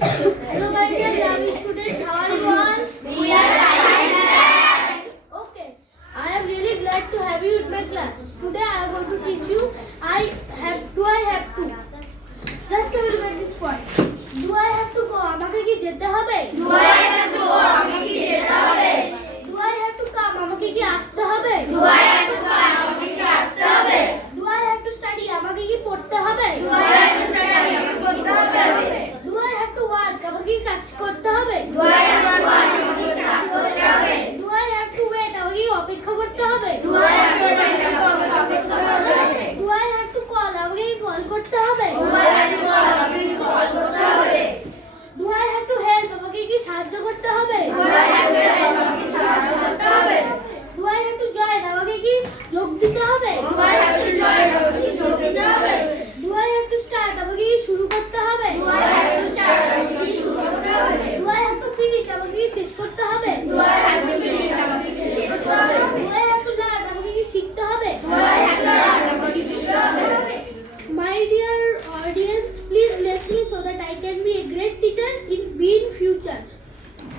Hello, my dear lovely students. How are you all? We are fine. Okay. I am really glad to have you in my class. Today I am going to teach you. I have to. Just a look at this point. Do I have to go? আমাকে কি যেতে হবে? Do I have to go? আমাকে কি যেতে হবে? Do I have to come? আমাকে কি আসতে হবে? Do I have to come? আমাকে কি আসতে হবে? Do I have to study? আমাকে কি পড়তে হবে? Do I have to study? আমাকে পড়তে হবে? Do I have to work? আমাকে কি কাজ করতে হবে? Do I have to work? আমাকে কি কাজ করতে হবে? Do I have to wait? আমাকে কি অপেক্ষা করতে হবে? Do I have to wait? আমাকে অপেক্ষা করতে হবে? Do I have to call? আমাকে কি কল করতে হবে? Do I have to call? আমাকে কি কল করতে হবে? Do I have to help? আমাকে কি সাহায্য করতে হবে? Do I have to help? আমাকে সাহায্য করতে হবে? Do I have to join? আমাকে কি যোগ দিতে হবে? Do I have to join? আমাকে কি যোগ দিতে হবে? Do I have to start? আমাকে কি শুরু করতে হবে? Do I have to start? আমাকে কি শুরু করতে হবে? Do I have to finish? আমাকে কি শেষ করতে হবে? Do I have to finish? আমাকে কি শেষ করতে হবে? Do I have to learn? আমাকে কি শিখতে হবে? Do I have to learn? আমাকে কি শিখতে হবে? My dear audience, please bless me so that I can be a great teacher in future.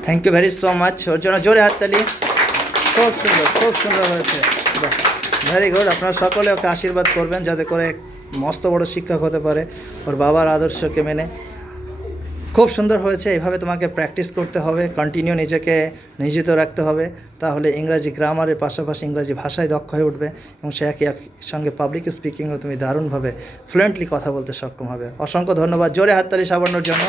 Thank you very so much. ওর জন্য জোরে হাততালি। খুব সুন্দর হয়েছে। Very good. আপনারা সকলে ওকে আশীর্বাদ করবেন যাতে করে মস্ত বড় শিক্ষক হতে পারে ওর বাবার আদর্শকে মেনে। খুব সুন্দর হয়েছে। এইভাবে তোমাকে প্র্যাকটিস করতে হবে, কন্টিনিউ নিজেকে নিয়োজিত রাখতে হবে, তাহলে ইংরাজি গ্রামারের পাশাপাশি ইংরাজি ভাষায় দক্ষ হয়ে উঠবে এবং সে একই সঙ্গে পাবলিক স্পিকিংও তুমি দারুণভাবে ফ্লুয়েন্টলি কথা বলতে সক্ষম হবে। অসংখ্য ধন্যবাদ। জোরে হাততালি সাবর্ণর জন্য।